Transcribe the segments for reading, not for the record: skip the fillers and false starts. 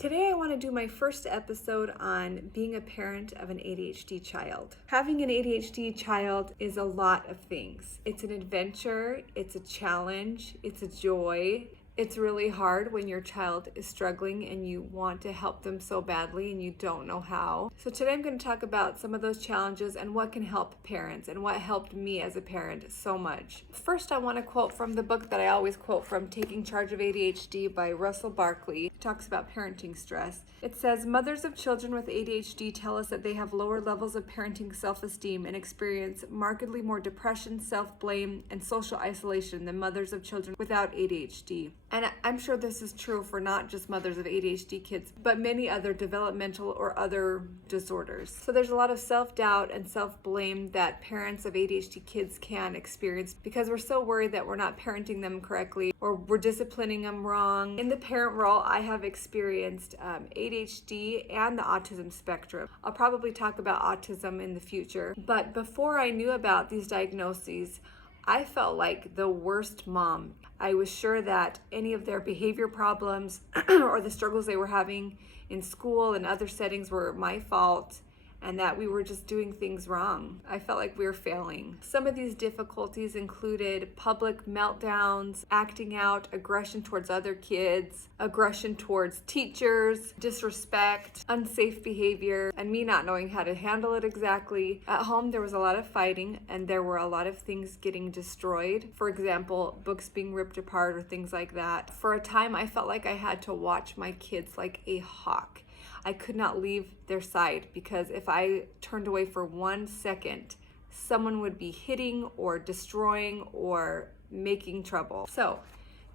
Today I want to do my first episode on being a parent of an ADHD child. Having an ADHD child is a lot of things. It's an adventure, it's a challenge, it's a joy. It's really hard when your child is struggling and you want to help them so badly and you don't know how. So today I'm going to talk about some of those challenges and what can help parents and what helped me as a parent so much. First, I want to quote from the book that I always quote from, Taking Charge of ADHD by Russell Barkley. It talks about parenting stress. It says, mothers of children with ADHD tell us that they have lower levels of parenting self-esteem and experience markedly more depression, self-blame, and social isolation than mothers of children without ADHD. And I'm sure this is true for not just mothers of ADHD kids, but many other developmental or other disorders. So there's a lot of self-doubt and self-blame that parents of ADHD kids can experience because we're so worried that we're not parenting them correctly or we're disciplining them wrong. In the parent role, I have experienced ADHD and the autism spectrum. I'll probably talk about autism in the future, but before I knew about these diagnoses, I felt like the worst mom. I was sure that any of their behavior problems or the struggles they were having in school and other settings were my fault and that we were just doing things wrong. I felt like we were failing. Some of these difficulties included public meltdowns, acting out, aggression towards other kids, aggression towards teachers, disrespect, unsafe behavior, and me not knowing how to handle it exactly. At home, there was a lot of fighting and there were a lot of things getting destroyed. For example, books being ripped apart or things like that. For a time, I felt like I had to watch my kids like a hawk. I could not leave their side because if I turned away for 1 second, someone would be hitting or destroying or making trouble. So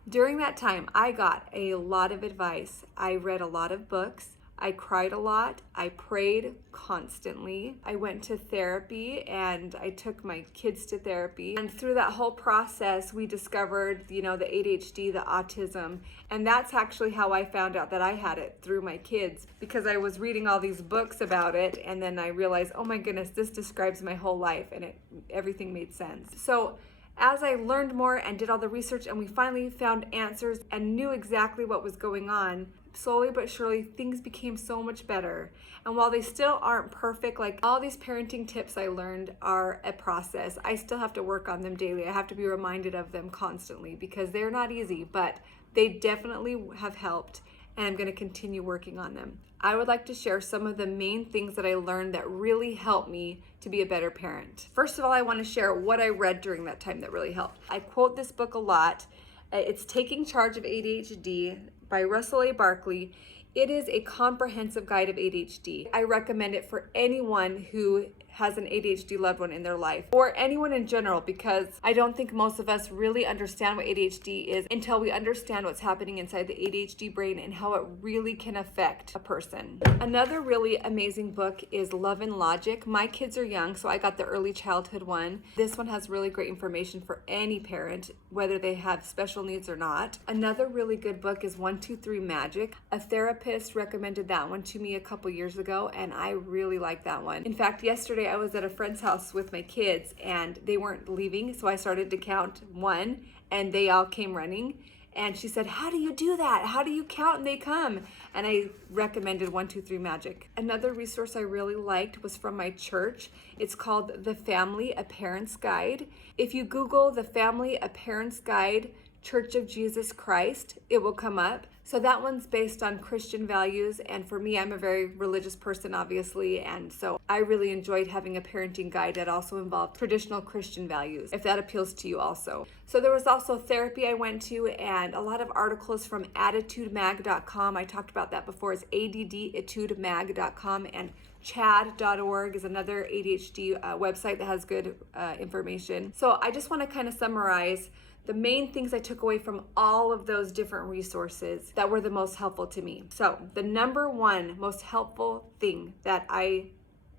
during that time, I got a lot of advice. I read a lot of books. I cried a lot. I prayed constantly. I went to therapy and I took my kids to therapy. And through that whole process, we discovered, the ADHD, the autism. And that's actually how I found out that I had it, through my kids, because I was reading all these books about it. And then I realized, oh my goodness, this describes my whole life, and everything made sense. So as I learned more and did all the research and we finally found answers and knew exactly what was going on, slowly but surely things became so much better. And while they still aren't perfect, like all these parenting tips I learned are a process. I still have to work on them daily. I have to be reminded of them constantly because they're not easy, but they definitely have helped, and I'm going to continue working on them. I would like to share some of the main things that I learned that really helped me to be a better parent. First of all, I want to share what I read during that time that really helped. I quote this book a lot. It's Taking Charge of ADHD by Russell A. Barkley. It is a comprehensive guide of ADHD. I recommend it for anyone who has an ADHD loved one in their life, or anyone in general, because I don't think most of us really understand what ADHD is until we understand what's happening inside the ADHD brain and how it really can affect a person. Another really amazing book is Love and Logic. My kids are young, so I got the early childhood one. This one has really great information for any parent, whether they have special needs or not. Another really good book is 1, 2, 3 Magic. A therapist recommended that one to me a couple years ago, and I really like that one. In fact, yesterday I was at a friend's house with my kids and they weren't leaving, so I started to count 1 and they all came running. And she said, how do you do that? How do you count and they come? And I recommended 1, 2, 3 Magic. Another resource I really liked was from my church. It's called The Family, A Parent's Guide. If you Google The Family, A Parent's Guide, Church of Jesus Christ, it will come up. So that one's based on Christian values, and for me, I'm a very religious person, obviously, and so I really enjoyed having a parenting guide that also involved traditional Christian values, if that appeals to you also. So there was also therapy I went to, and a lot of articles from attitudemag.com. I talked about that before. It's additudemag.com, and chad.org is another ADHD website that has good information. So I just want to kind of summarize the main things I took away from all of those different resources that were the most helpful to me. So the number one most helpful thing that I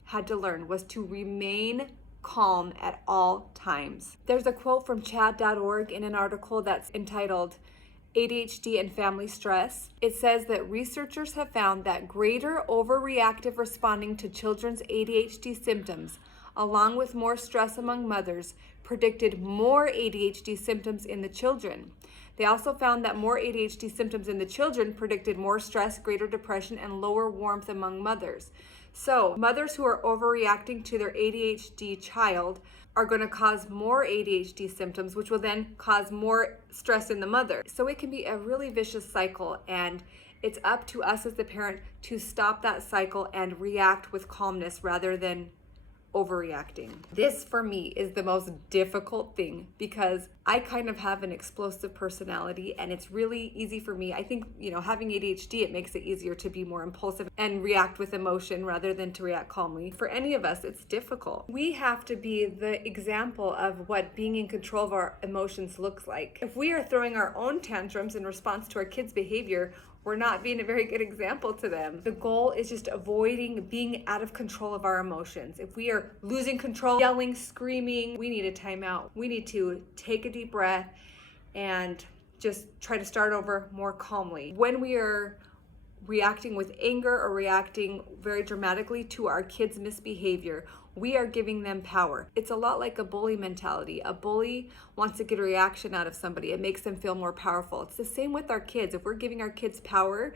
had to learn was to remain calm at all times. There's a quote from chad.org in an article that's entitled ADHD and Family Stress. It says that researchers have found that greater overreactive responding to children's ADHD symptoms, along with more stress among mothers, predicted more ADHD symptoms in the children. They also found that more ADHD symptoms in the children predicted more stress, greater depression, and lower warmth among mothers. So mothers who are overreacting to their ADHD child are going to cause more ADHD symptoms, which will then cause more stress in the mother. So it can be a really vicious cycle, and it's up to us as the parent to stop that cycle and react with calmness rather than overreacting. This for me is the most difficult thing because I kind of have an explosive personality, and it's really easy for me. I think, having ADHD, it makes it easier to be more impulsive and react with emotion rather than to react calmly. For any of us, it's difficult. We have to be the example of what being in control of our emotions looks like. If we are throwing our own tantrums in response to our kids' behavior, we're not being a very good example to them. The goal is just avoiding being out of control of our emotions. If we are losing control, yelling, screaming, we need a timeout. We need to take a deep breath and just try to start over more calmly. When we are reacting with anger or reacting very dramatically to our kids' misbehavior, we are giving them power. It's a lot like a bully mentality. A bully wants to get a reaction out of somebody. It makes them feel more powerful. It's the same with our kids. If we're giving our kids power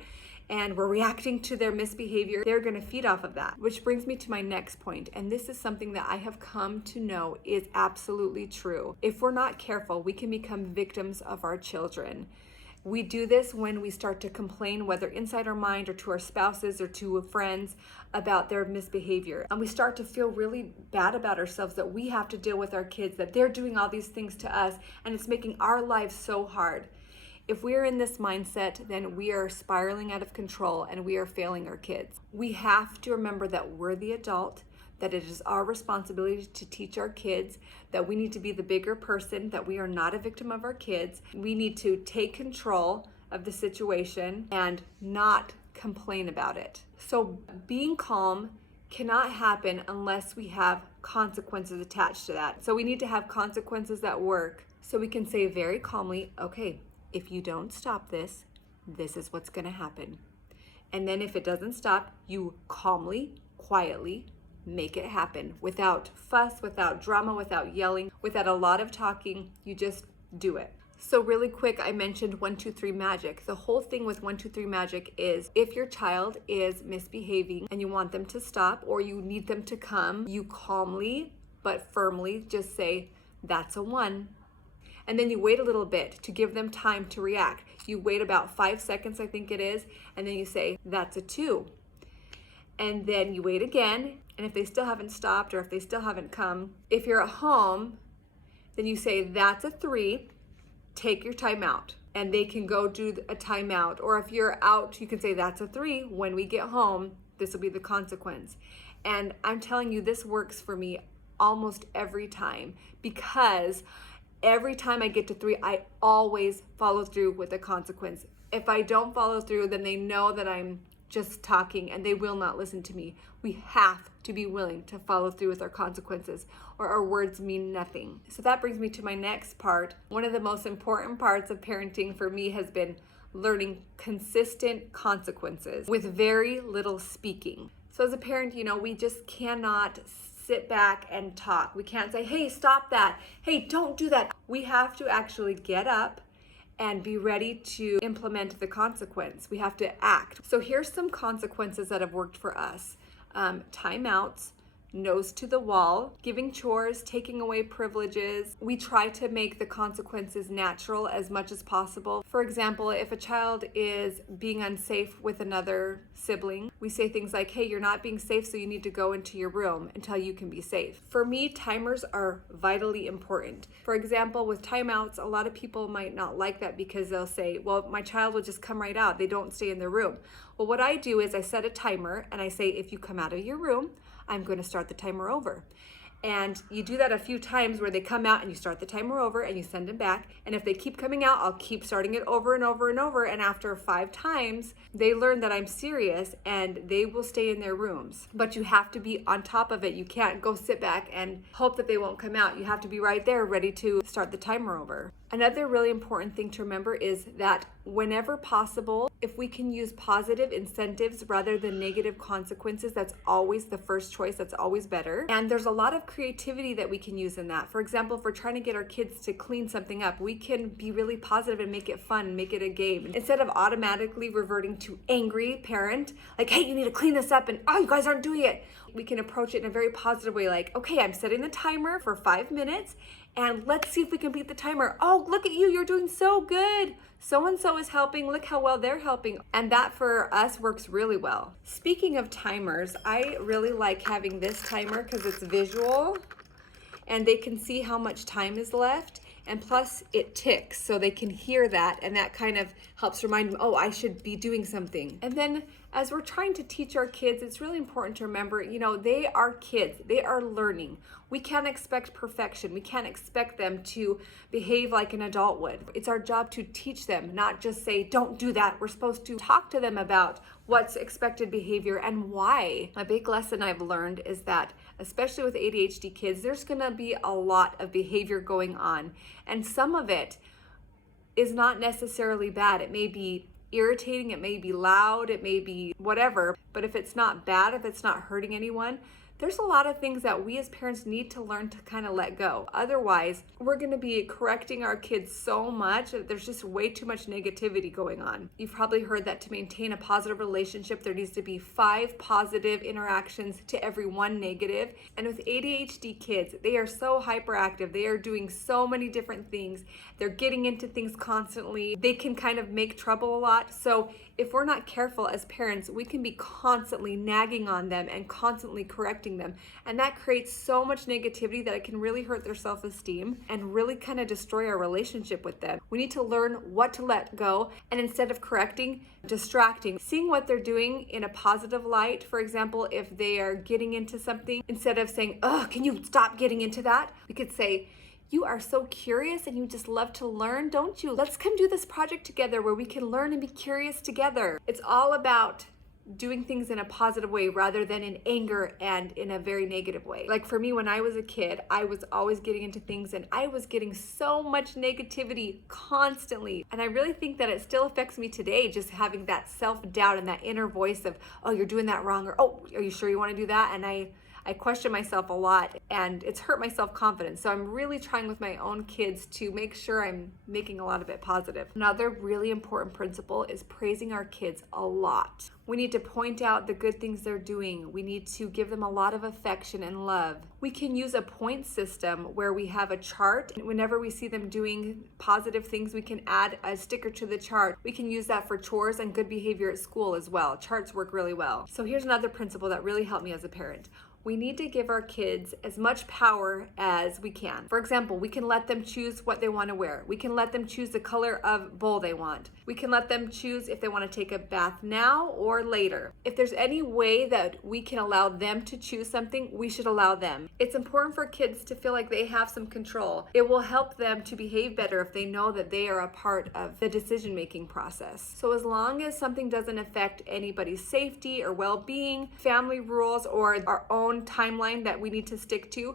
and we're reacting to their misbehavior, they're going to feed off of that. Which brings me to my next point, and this is something that I have come to know is absolutely true. If we're not careful, we can become victims of our children. We do this when we start to complain, whether inside our mind or to our spouses or to friends, about their misbehavior. And we start to feel really bad about ourselves that we have to deal with our kids, that they're doing all these things to us, and it's making our lives so hard. If we're in this mindset, then we are spiraling out of control and we are failing our kids. We have to remember that we're the adult, that it is our responsibility to teach our kids, that we need to be the bigger person, that we are not a victim of our kids. We need to take control of the situation and not complain about it. So being calm cannot happen unless we have consequences attached to that. So we need to have consequences that work so we can say very calmly, okay, if you don't stop this, this is what's going to happen. And then if it doesn't stop, you calmly, quietly make it happen without fuss, without drama, without yelling, without a lot of talking. You just do it. So really quick, I mentioned 1, 2, 3 magic. The whole thing with 1, 2, 3 magic is if your child is misbehaving and you want them to stop or you need them to come, you calmly but firmly just say, that's a 1. And then you wait a little bit to give them time to react. You wait about 5 seconds, I think it is, and then you say, that's a 2. And then you wait again, and if they still haven't stopped or if they still haven't come, if you're at home, then you say, that's a 3, take your time out. And they can go do a timeout. Or if you're out, you can say, that's a 3, when we get home, this will be the consequence. And I'm telling you, this works for me almost every time, because every time I get to 3, I always follow through with a consequence. If I don't follow through, then they know that I'm just talking and they will not listen to me. We have to be willing to follow through with our consequences or our words mean nothing. So that brings me to my next part. One of the most important parts of parenting for me has been learning consistent consequences with very little speaking. So as a parent, we just cannot sit back and talk. We can't say, hey, stop that. Hey, don't do that. We have to actually get up and be ready to implement the consequence. We have to act. So here's some consequences that have worked for us. Timeouts, nose to the wall, giving chores, taking away privileges. We try to make the consequences natural as much as possible. For example, if a child is being unsafe with another sibling, we say things like, hey, you're not being safe, so you need to go into your room until you can be safe. For me, timers are vitally important. For example, with timeouts, a lot of people might not like that because they'll say, well, my child will just come right out. They don't stay in their room. Well, what I do is I set a timer and I say, if you come out of your room, I'm going to start the timer over. And you do that a few times where they come out and you start the timer over and you send them back. And if they keep coming out, I'll keep starting it over and over and over. And after 5 times, they learn that I'm serious and they will stay in their rooms. But you have to be on top of it. You can't go sit back and hope that they won't come out. You have to be right there ready to start the timer over. Another really important thing to remember is that whenever possible, if we can use positive incentives rather than negative consequences, that's always the first choice. That's always better. And there's a lot of creativity that we can use in that. For example, if we're trying to get our kids to clean something up, we can be really positive and make it fun and make it a game. Instead of automatically reverting to angry parent, like, hey, you need to clean this up and, oh, you guys aren't doing it. We can approach it in a very positive way, like, okay, I'm setting the timer for 5 minutes and let's see if we can beat the timer. Oh, look at you, you're doing so good. So-and-so is helping, look how well they're helping. And that for us works really well. Speaking of timers, I really like having this timer because it's visual and they can see how much time is left. And plus it ticks so they can hear that, and that kind of helps remind them, oh, I should be doing something. And then as we're trying to teach our kids, it's really important to remember, they are kids, they are learning. We can't expect perfection. We can't expect them to behave like an adult would. It's our job to teach them, not just say, don't do that. We're supposed to talk to them about what's expected behavior and why. A big lesson I've learned is that, especially with ADHD kids, there's gonna be a lot of behavior going on. And some of it is not necessarily bad. It may be irritating, it may be loud, it may be whatever, but if it's not bad, if it's not hurting anyone, there's a lot of things that we as parents need to learn to kind of let go. Otherwise, we're going to be correcting our kids so much that there's just way too much negativity going on. You've probably heard that to maintain a positive relationship, there needs to be 5 positive interactions to every 1 negative. And with ADHD kids, they are so hyperactive. They are doing so many different things. They're getting into things constantly. They can kind of make trouble a lot. So if we're not careful as parents, we can be constantly nagging on them and constantly correcting them. And that creates so much negativity that it can really hurt their self-esteem and really kind of destroy our relationship with them. We need to learn what to let go, and instead of correcting, distracting, seeing what they're doing in a positive light. For example, if they are getting into something, instead of saying, oh, can you stop getting into that? We could say, you are so curious and you just love to learn, don't you? Let's come do this project together where we can learn and be curious together. It's all about doing things in a positive way rather than in anger and in a very negative way. Like for me, when I was a kid, I was always getting into things and I was getting so much negativity constantly. And I really think that it still affects me today, just having that self-doubt and that inner voice of, oh, you're doing that wrong, or, oh, are you sure you want to do that? And I question myself a lot, and it's hurt my self-confidence. So I'm really trying with my own kids to make sure I'm making a lot of it positive. Another really important principle is praising our kids a lot. We need to point out the good things they're doing. We need to give them a lot of affection and love. We can use a point system where we have a chart. Whenever we see them doing positive things, we can add a sticker to the chart. We can use that for chores and good behavior at school as well. Charts work really well. So here's another principle that really helped me as a parent. We need to give our kids as much power as we can. For example, we can let them choose what they want to wear. We can let them choose the color of bowl they want. We can let them choose if they want to take a bath now or later. If there's any way that we can allow them to choose something, we should allow them. It's important for kids to feel like they have some control. It will help them to behave better if they know that they are a part of the decision-making process. So as long as something doesn't affect anybody's safety or well-being, family rules, or our own timeline that we need to stick to,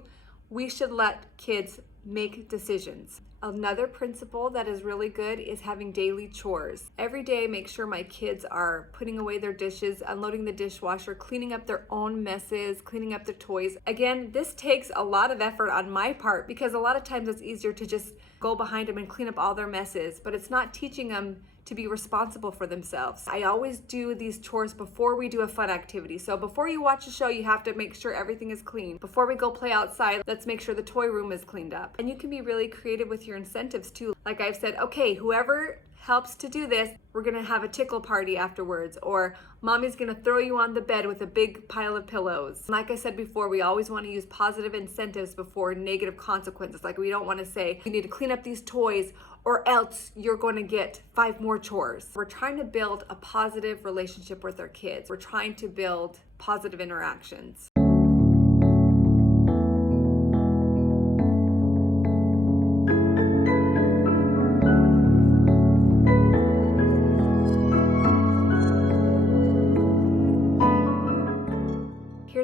we should let kids make decisions. Another principle that is really good is having daily chores. Every day I make sure my kids are putting away their dishes, unloading the dishwasher, cleaning up their own messes, cleaning up their toys. Again, this takes a lot of effort on my part because a lot of times it's easier to just go behind them and clean up all their messes, but it's not teaching them to be responsible for themselves. I always do these chores before we do a fun activity. So before you watch a show, you have to make sure everything is clean. Before we go play outside, let's make sure the toy room is cleaned up. And you can be really creative with your incentives too. Like I've said, okay, whoever helps to do this, we're gonna have a tickle party afterwards, or mommy's gonna throw you on the bed with a big pile of pillows. Like I said before, we always wanna use positive incentives before negative consequences. Like we don't wanna say, you need to clean up these toys or else you're gonna get 5 more chores. We're trying to build a positive relationship with our kids. We're trying to build positive interactions.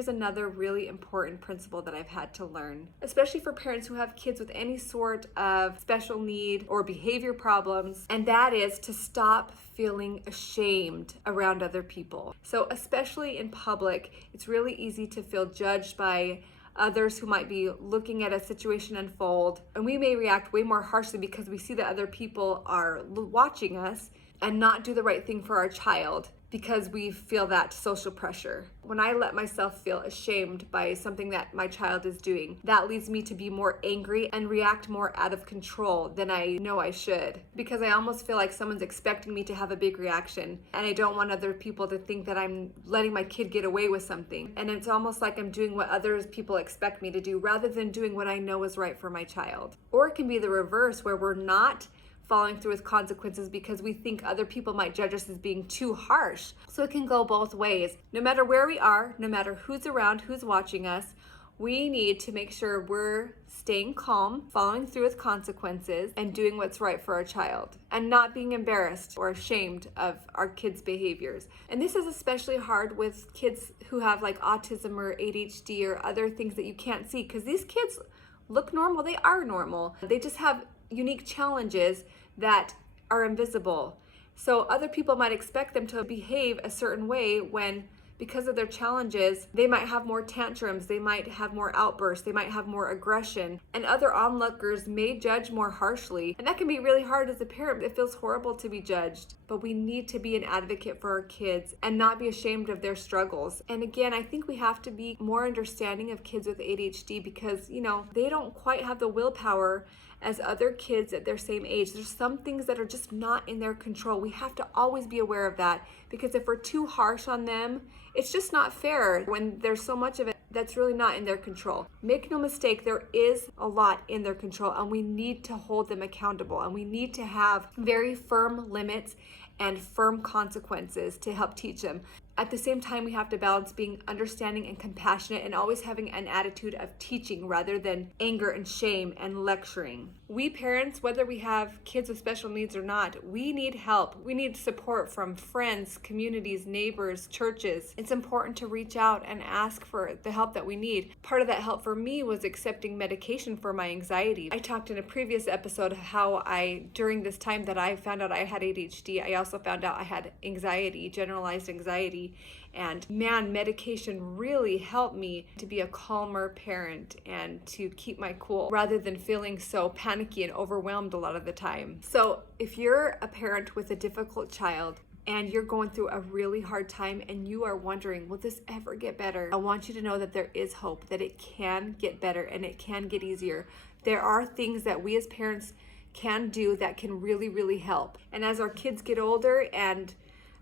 here's another really important principle that I've had to learn, especially for parents who have kids with any sort of special need or behavior problems, and that is to stop feeling ashamed around other people. So especially in public, it's really easy to feel judged by others who might be looking at a situation unfold, and we may react way more harshly because we see that other people are watching us and not do the right thing for our child because we feel that social pressure. When I let myself feel ashamed by something that my child is doing, that leads me to be more angry and react more out of control than I know I should, because I almost feel like someone's expecting me to have a big reaction, and I don't want other people to think that I'm letting my kid get away with something. And it's almost like I'm doing what other people expect me to do rather than doing what I know is right for my child. Or it can be the reverse, where we're not following through with consequences because we think other people might judge us as being too harsh. So it can go both ways. No matter where we are, no matter who's around, who's watching us, we need to make sure we're staying calm, following through with consequences, and doing what's right for our child, and not being embarrassed or ashamed of our kids' behaviors. And this is especially hard with kids who have like autism or ADHD or other things that you can't see, because these kids look normal. They are normal. They just have unique challenges that are invisible. So other people might expect them to behave a certain way when, because of their challenges, they might have more tantrums, they might have more outbursts, they might have more aggression, and other onlookers may judge more harshly. And that can be really hard as a parent. It feels horrible to be judged, but we need to be an advocate for our kids and not be ashamed of their struggles. And again, I think we have to be more understanding of kids with ADHD because, they don't quite have the willpower as other kids at their same age. There's some things that are just not in their control. We have to always be aware of that, because if we're too harsh on them, it's just not fair when there's so much of it that's really not in their control. Make no mistake, there is a lot in their control, and we need to hold them accountable, and we need to have very firm limits and firm consequences to help teach them. At the same time, we have to balance being understanding and compassionate and always having an attitude of teaching rather than anger and shame and lecturing. We parents, whether we have kids with special needs or not, we need help. We need support from friends, communities, neighbors, churches. It's important to reach out and ask for the help that we need. Part of that help for me was accepting medication for my anxiety. I talked in a previous episode how during this time that I found out I had ADHD, I also found out I had anxiety, generalized anxiety. And man, medication really helped me to be a calmer parent and to keep my cool rather than feeling so panicky and overwhelmed a lot of the time. So if you're a parent with a difficult child and you're going through a really hard time and you are wondering, will this ever get better? I want you to know that there is hope, that it can get better and it can get easier. There are things that we as parents can do that can really, really help. And as our kids get older and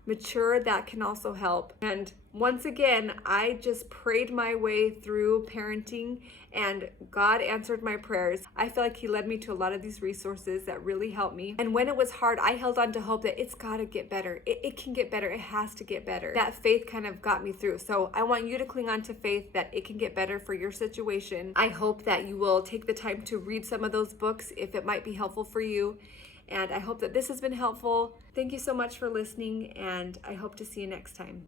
mature, that can also help. And once again, I just prayed my way through parenting and God answered my prayers. I feel like He led me to a lot of these resources that really helped me. And when it was hard, I held on to hope that it's gotta get better. It can get better. It has to get better. That faith kind of got me through. So I want you to cling on to faith that it can get better for your situation. I hope that you will take the time to read some of those books if it might be helpful for you. And I hope that this has been helpful. Thank you so much for listening, and I hope to see you next time.